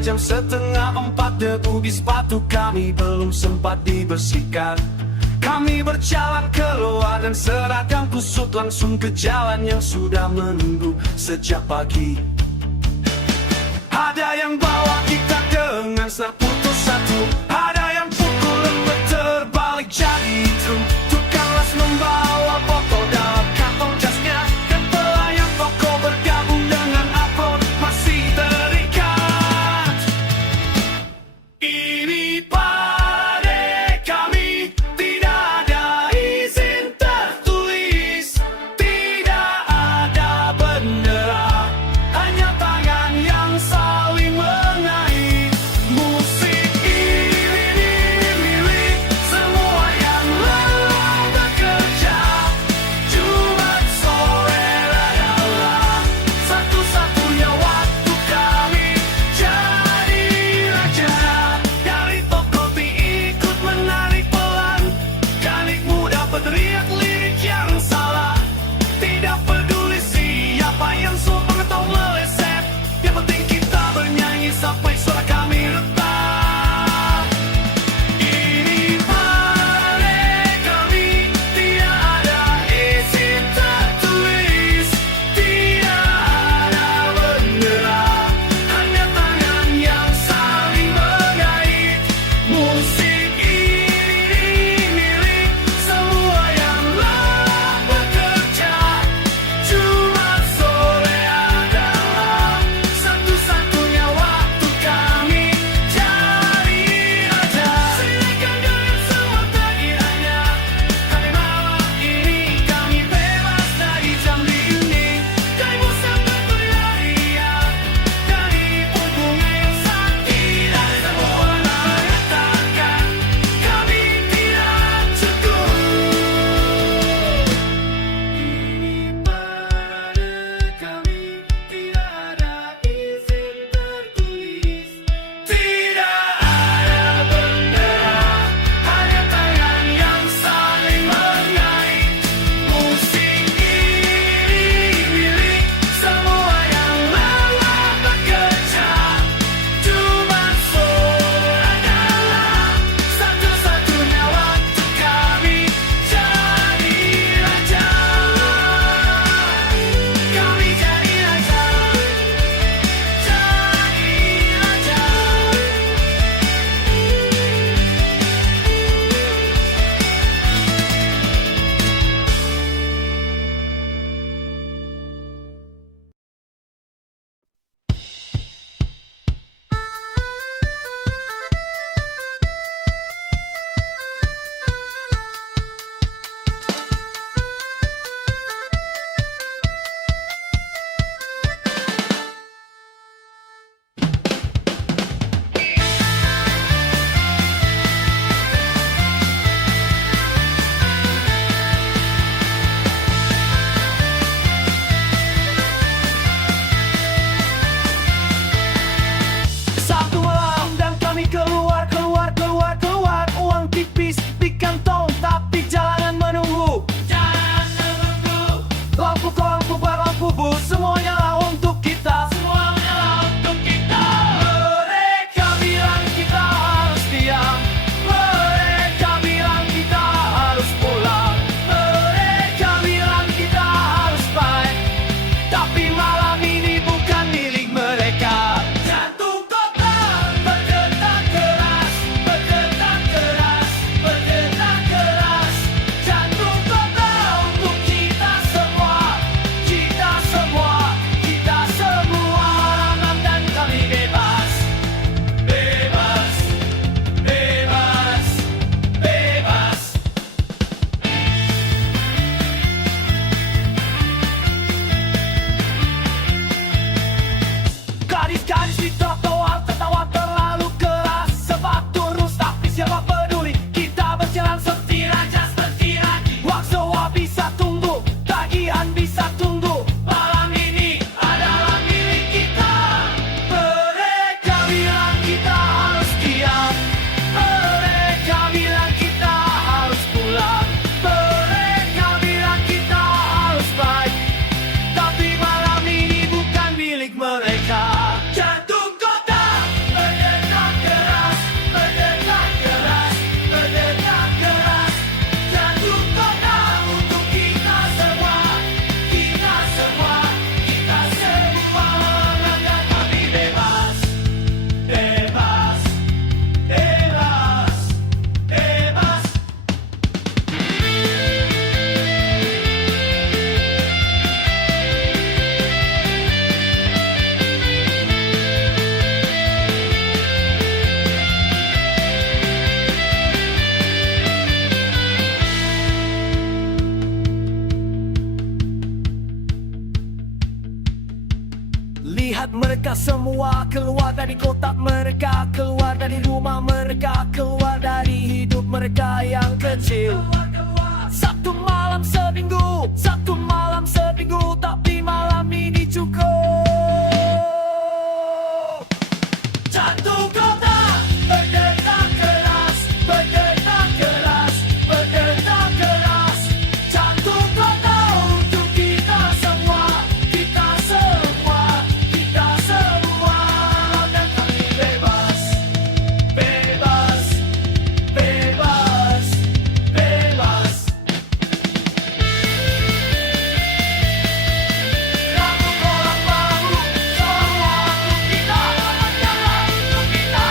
3:30 debu di sepatu kami belum sempat dibersihkan. Kami berjalan keluar dan seragam kusut langsung ke jalan yang sudah menunggu sejak pagi. Ada yang bawa kita dengan senar putus satu, ada yang pukul lembut terbalik jadi drum. Tukang las membawa botol dalam kantong jasnya, dan pelayan toko bergabung dengan upload masih terikat. Ini pada kami, tidak ada izin tertulis, tidak ada bendera, hanya tangan yang saling mengait. Musik ini milik semua yang lelah bekerja. Jumat sore adalah satu-satunya waktu kami jadi raja. Dari toko ikut menarik pelan, kanik muda berteriak lirik yang salah. Tidak peduli siapa yang suka atau meleset, yang penting kita bernyanyi sampai suara kami retak. Ini pada kami, tidak ada izin tertulis, tidak ada bendera, hanya tangan yang saling mengait. Musik ini milik semua yang lelah bekerja. Jumat sore adalah satu-satunya waktu kami jadi raja. Silakan kalian semua terinanya, hari malam ini kami bebas dari jam dinding. Kami bosan berteriak dari punggungnya yang sakit, dan semua mengatakan kami tidak cukup. Ini pada kami, tidak ada izin tertulis, tidak ada bendera, hanya tangan yang saling mengait. Musik ini milik semua yang lelah bekerja. Jumat sore adalah satu-satunya waktu kami jadi raja. Kami jadi raja, jadi raja. Sabtu malam dan kami keluar. Uang tipis di kantong, tapi jalanan menunggu. Lampu berlampu bus, semuanya lah untuk kita. Mereka bilang kita harus diam, mereka bilang kita harus pulang, mereka bilang kita harus baik, tapi malam ini bukan milik mereka. Jantung kota keluar dari kotak mereka, keluar dari rumah mereka, keluar dari hidup mereka yang kecil. Satu malam seminggu, satu malam seminggu, tapi malam ini cukup. Jatuh kota, berdetak keras, berdetak keras, berdetak keras. Jatuh kota untuk kita semua, kita semua, kita semua. Dan kami bebas, bebas, bebas, bebas. Kamu orang baru, semua untuk kita, jalan untuk kita.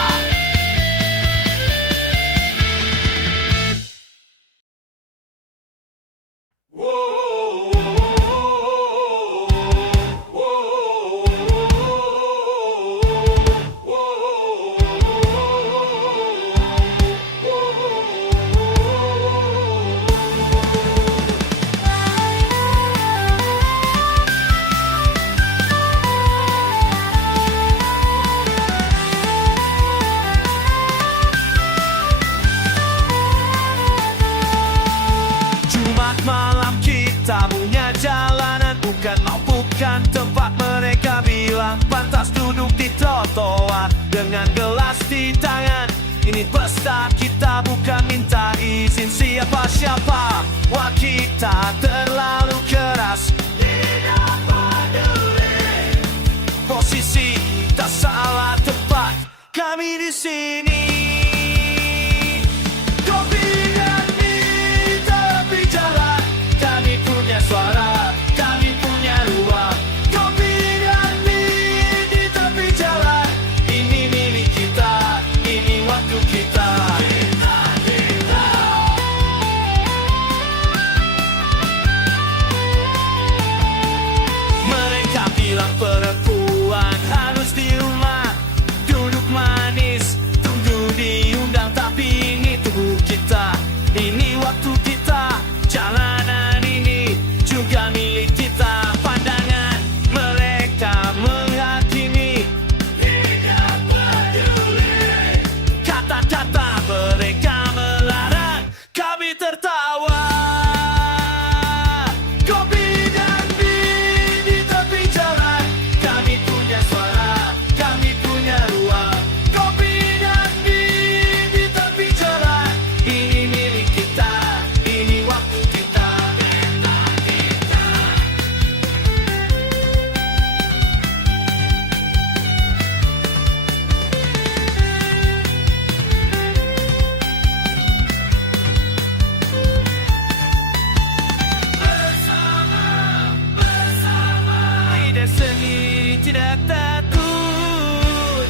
Jumat malam kita punya jalanan, bukan tempat mereka bilang pantas duduk di trotoar dengan gelas di tangan. Ini pesta kita, bukan minta izin siapa-siapa. Wah, kita terlalu keras, tidak peduli posisi, tak salah tempat kami di sini. Kopi dan mie tepi jalan, kami punya suara, kami punya ruang. Kopi dan mie di tepi jalan, ini milik kita, ini waktu kita. Mereka bilang perempuan harus di rumah, duduk manis, tunggu diundang, tapi ini tubuh kita, ini waktu kita. Jalanan ini juga milik kita. Pandangan mereka menghakimi, tidak peduli. Kata-kata mereka melarang, kami tertawa. Kopi dan mie di tepi jalan, kami punya suara, kami punya ruang. Kopi dan mie di tepi jalan, ini milik kita, ini waktu kita. Tidak seni, tidak takut.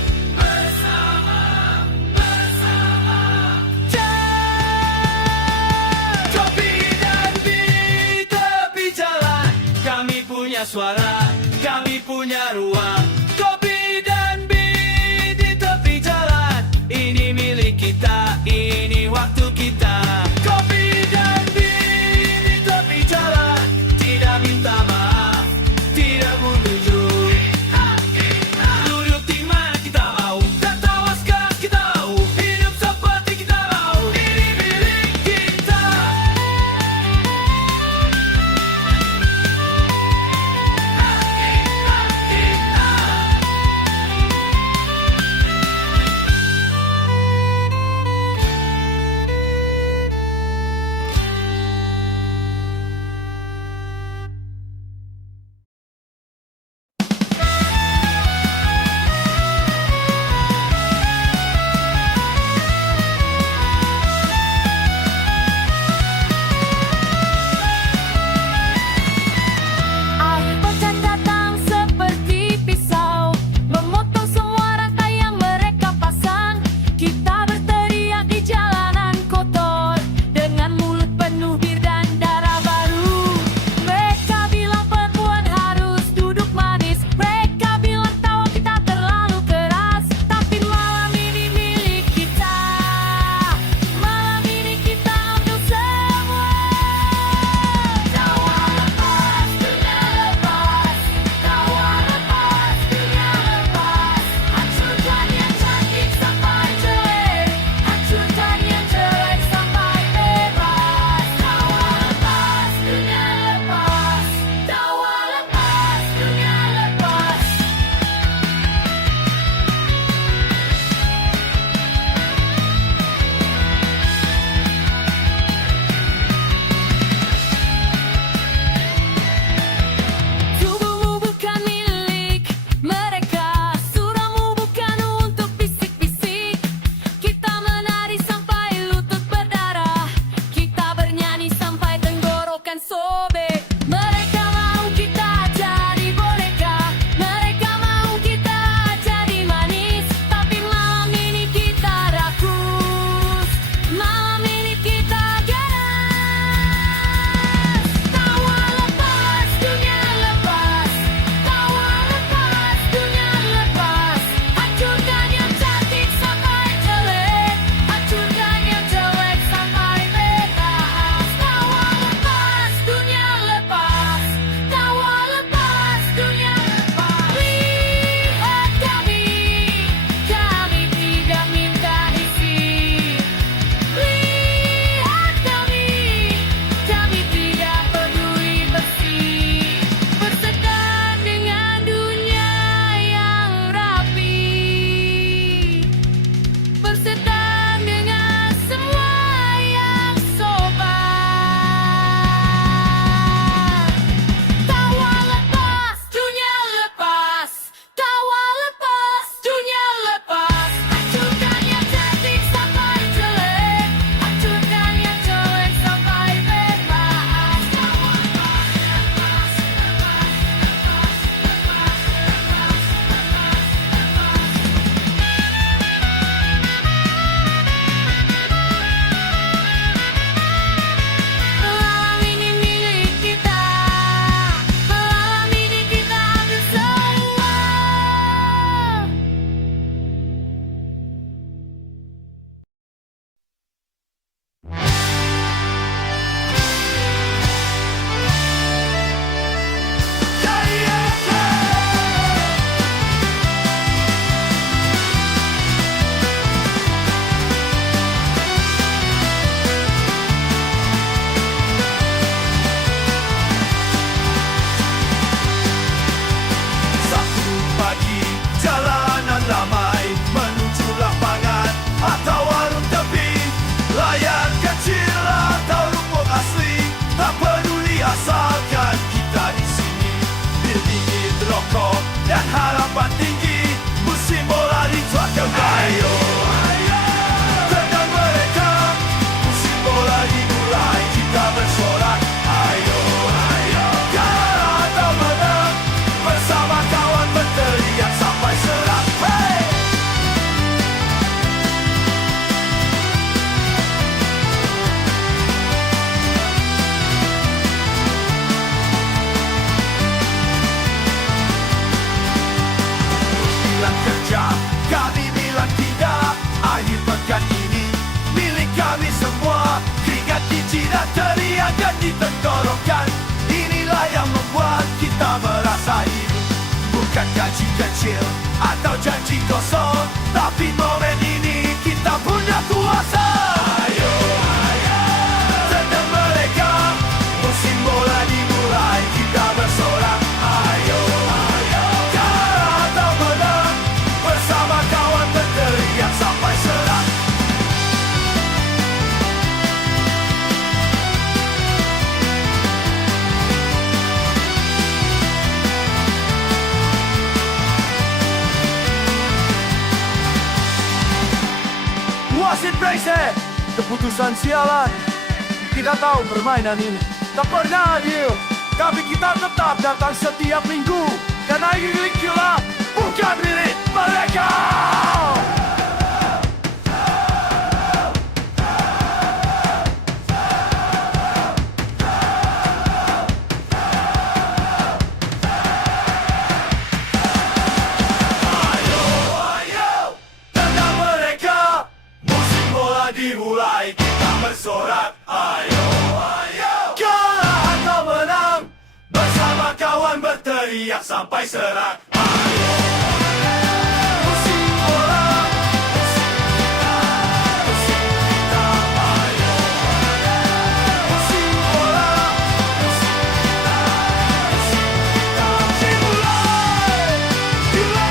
Kopi dan mie tepi jalan, kami punya suara, kami punya ruang. Kopi dan mie di tepi jalan, ini milik kita, ini waktu kita. Kopi dan mie di tepi jalan, tidak minta maaf, tidak menuju. Duduk di mana kita mau, tak tawaskah kita mau, hidup seperti kita mau, ini milik kita. Kita kecil atau janji kosong, tapi momen ini kita punya kuasa. Ayo, ayo, tendang mereka, musim bola dimulai, kita bersorak. Ayo, ayo, kalah atau menang, bersama kawan berteriak sampai serang. Wasit Brace, keputusan sialan. Kita tahu permainan ini tak pernah adil, tapi kita tetap datang setiap minggu, karena ini milik kita, bukan milik mereka. Dimulai, kita bersorak. Ayo, ayo, kalah atau menang, bersama kawan berteriak sampai serak. Ayo, musim bola, musim kita, musim kita. Ayo, musim bola, musim kita, musim kita. Dimulai, dimulai.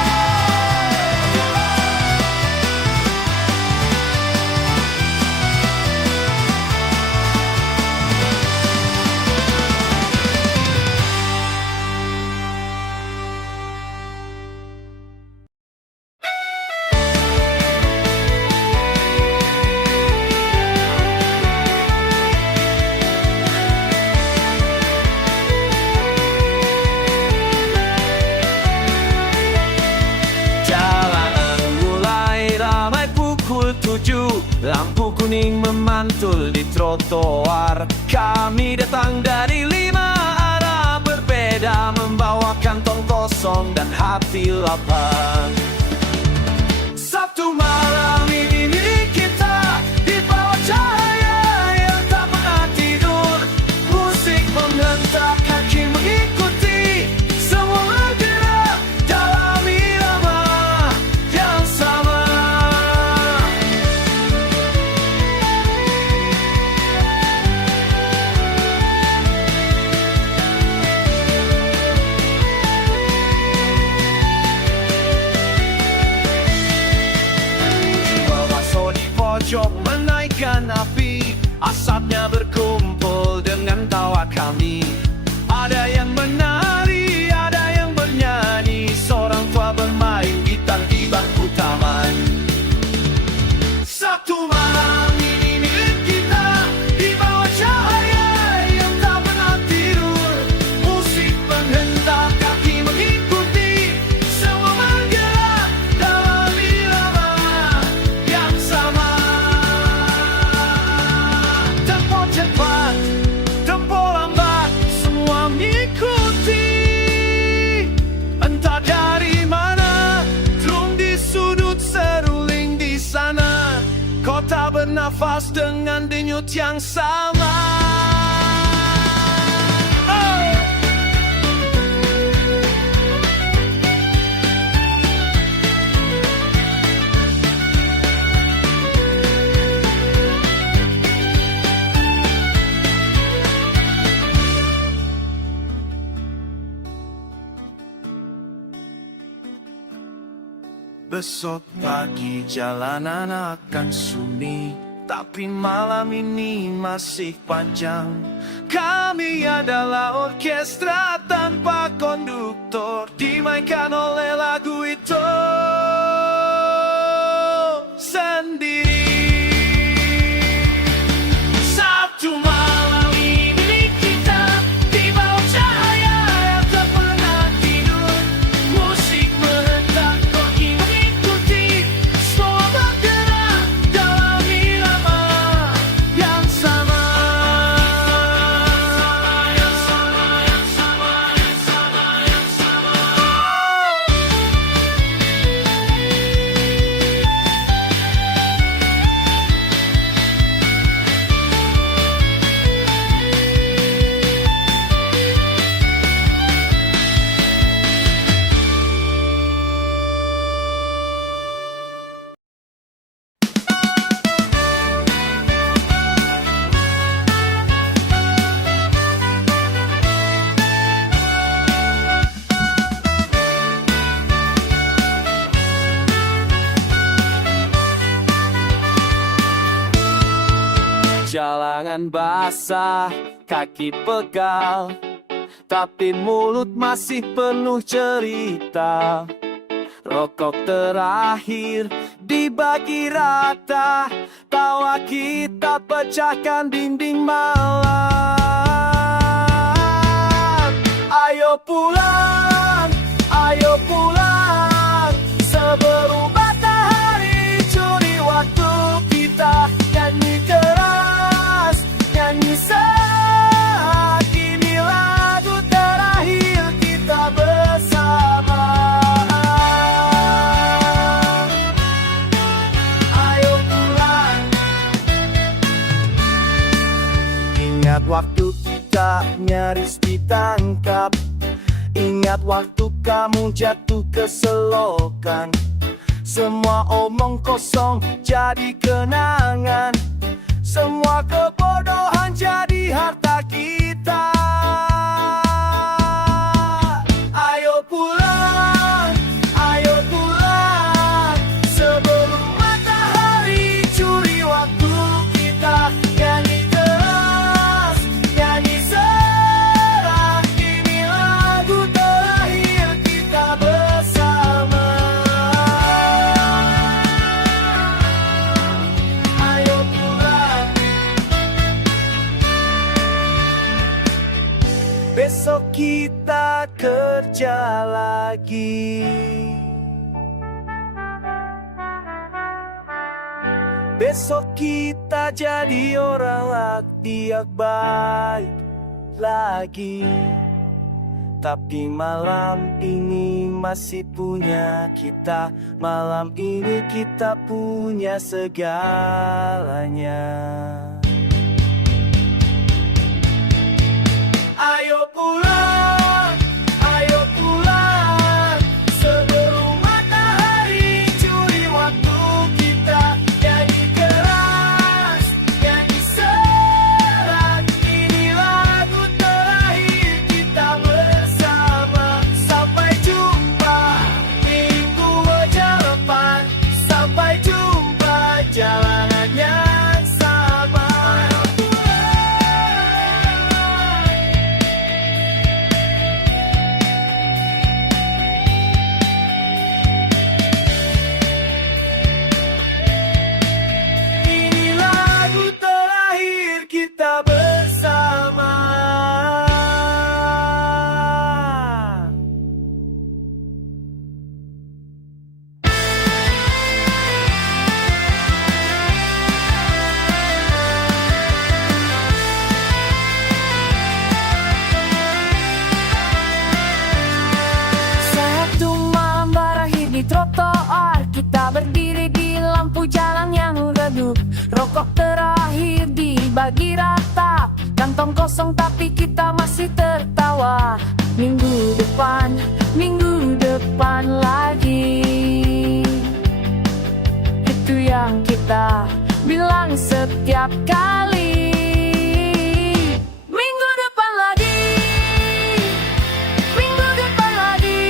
Lampu kuning memantul di trotoar. Kami datang dari 5 arah berbeda, membawa kantong kosong dan hati lapar. Sabtu malam ini milik kita, di bawah cahaya yang tak pernah tidur. Musik menghentak, kaki mengikuti, semua bergerak dalam irama yang sama. Pojok menaikkan api, asapnya berkumpul dengan tawa kami. Ada yang menari, ada yang bernyanyi, seorang tua bermain gitar di bangku taman. Sabtu malam ini milik kita, di bawah cahaya yang tak pernah tidur. Musik menghentak, kaki mengikuti, semua bergerak dalam irama yang sama. Cepat, tempo lambat, semua mengikuti. Entah dari mana, drum di sudut seruling di sana. Kota bernafas dengan denyut yang sama. Besok pagi jalanan akan sunyi, tapi malam ini masih panjang. Kami adalah orkestra tanpa konduktor, dimainkan oleh lagu itu sendiri. Sabtu malam ini milik kita, di bawah cahaya yang tak pernah tidur. Musik menghentak, kaki mengikuti, semua bergerak dalam irama yang sama. Yang sama, yang sama, yang sama, yang sama. Jalanan basah, kaki pegal, tapi mulut masih penuh cerita. Rokok terakhir dibagi rata, tawa kita pecahkan dinding malam. Ayo pulang, sebelum matahari curi waktu kita. Nyanyi keras, nyanyi sehat, ini lagu terakhir kita bersama. Ayo pulang. Ingat waktu kita nyaris ditangkap, ingat waktu kamu jatuh ke selokan. Semua omong kosong jadi kenangan, semua kebodohan jadi harta kita. Ayo pulang, sebelum matahari curi waktu kita. Nyanyi keras, nyanyi serak, ini lagu terakhir kita bersama. Ayo pulang. Besok kita kerja lagi. Besok kita jadi orang yang baik lagi. Tapi malam ini masih punya kita. Malam ini kita punya segalanya. Ayo pulang, sebelum matahari curi waktu kita. Nyanyi keras, nyanyi serak, ini lagu terakhir kita bersama. Sampai jumpa minggu depan, sampai jumpa jalanan yang sama. Ini lagu terakhir kita bersama. Satu malam berakhir di trotoar, kita berdiri di lampu jalan yang redup. Rokok terakhir dibagi rata, kantong kosong tapi kita masih tertawa. Minggu depan lagi. Itu yang kita bilang setiap kali. Minggu depan lagi, minggu depan lagi,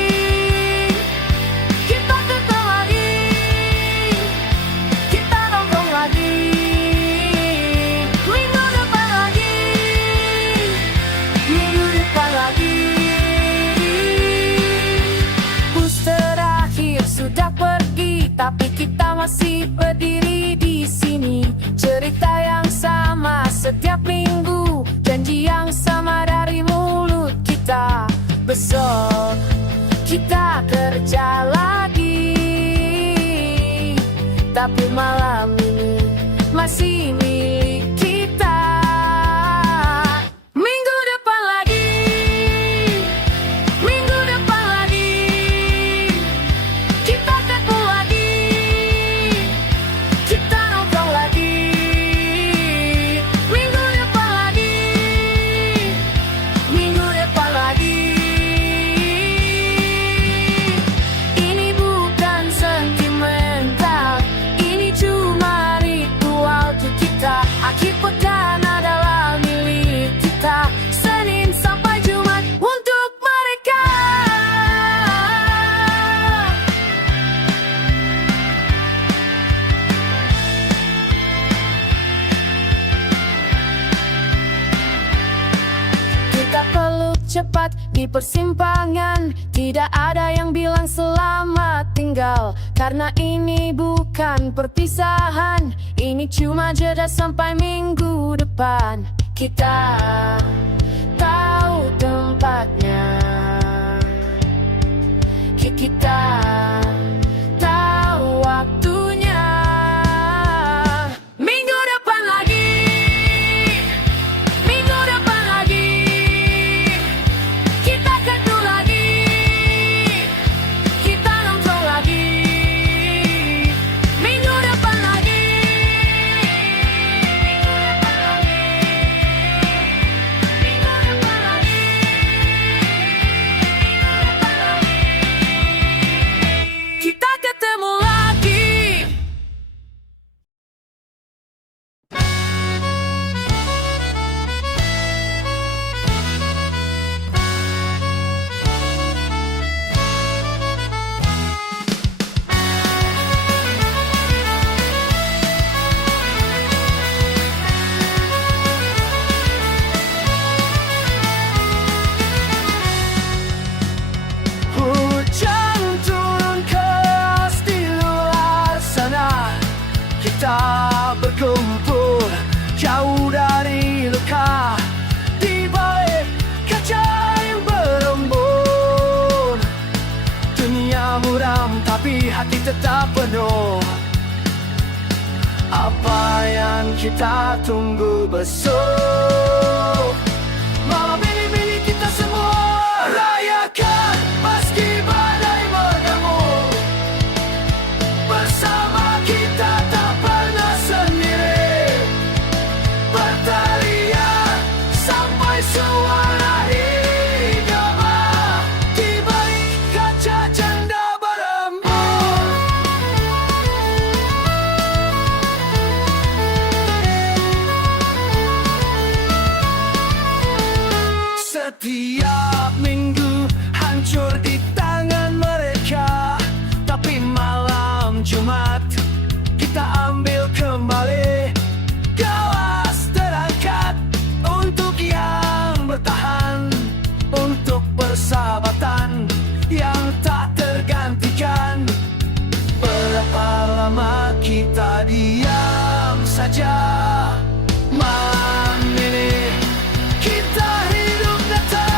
kita ketemu lagi, kita nongkrong lagi. Minggu depan lagi, minggu depan lagi. Bus terakhir sudah pergi, tapi kita masih berdiri di sini. Cerita yang sama setiap minggu, janji yang sama dari mulut kita. Besok kita kerja lagi, tapi malam ini masih milik kita. Minggu depan lagi, minggu depan lagi, kita ketemu lagi, kita nongkrong lagi. Minggu depan lagi, minggu depan lagi. Ini bukan sentimental, ini cuma ritual untuk kita. Akhir di persimpangan. Tidak ada yang bilang selamat tinggal, karena ini bukan perpisahan. Ini cuma jeda sampai minggu depan. Kita tahu tempatnya, kita tahu waktunya. Minggu depan lagi, minggu depan lagi, kita ketemu lagi, kita nongkrong lagi. Minggu depan lagi, minggu depan lagi, kita ketemu lagi. Hujan turun keras di luar sana. Kita berkumpul jauh dari luka, di balik kaca yang berembun. Dunia muram tapi hati tetap penuh. Apa yang kita tunggu besok? Malam ini milik kita semua. Rayakan meski badai mengamuk. Bersama kita tak pernah sendiri. Berteriak sampai suara ini gema di balik kaca janda berembun. Setiap minggu hancur di tangan mereka, tapi malam Jumat kita ambil kembali. Gawas terangkat untuk yang bertahan, untuk persahabatan yang tak tergantikan. Berapa lama kita diam saja? Malam ini kita hidup nyata.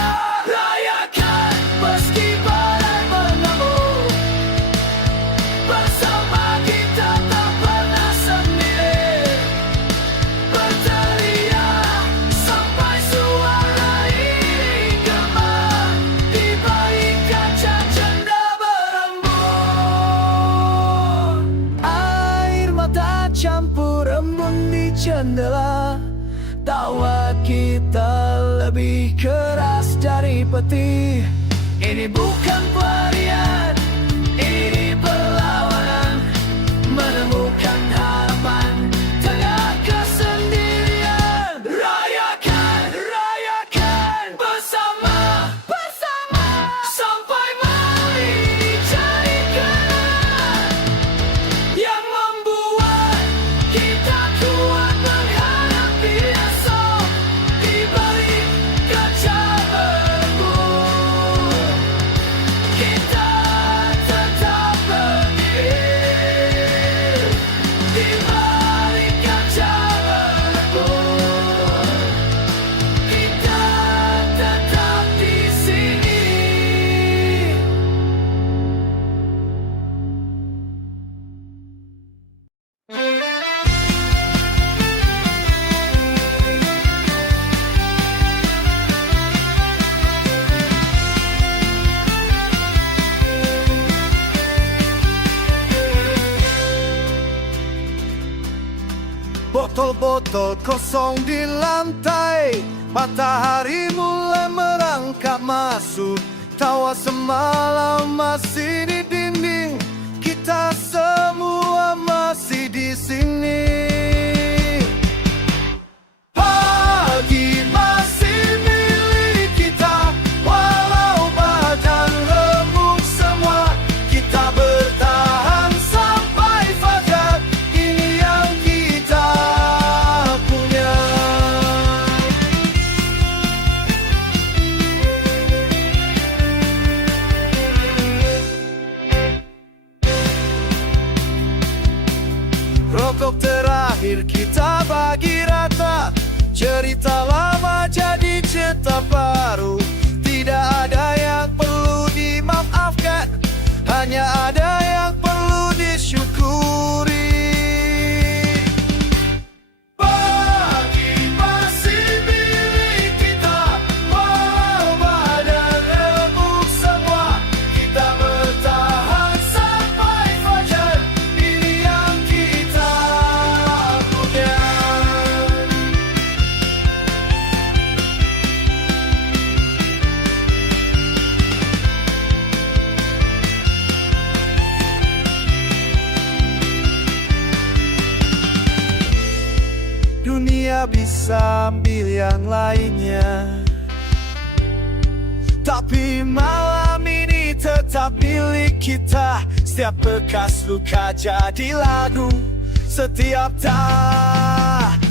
Rayakan meski badai mengamuk. Bersama kita tak pernah sendiri. Berteriak sampai suara ini gema di balik kaca janda berembun. Air mata campur embun di jendela. Tawa kita lebih keras dari peti. Ini bukan pelarian, ini perlawanan. Menemukan harapan tengah kesendirian. Rayakan, rayakan bersama, bersama, sampai malam ini jadi kenangan yang membuat kita kuat menghadapi esok. Di balik kaca berembun, kita tetap berdiri. Di balik kaca berembun, kita tetap di sini. Botol-botol kosong di lantai. Matahari mulai merangkak masuk. Tawa semalam masih di dinding. Kita semua masih di sini. Pagi masih milik kita. Walau badan remuk semua, kita bertahan sampai fajar. Ini yang kita punya. tetap baru. Tidak ada yang perlu dimaafkan, hanya ada yang perlu disyukuri. Pagi masih milik kita, wabah dan remuk semua. Kita bertahan sampai fajar, ini yang kita punya. Dunia bisa ambil yang lainnya, tapi malam ini tetap milik kita. Setiap bekas luka jadi lagu, setiap tak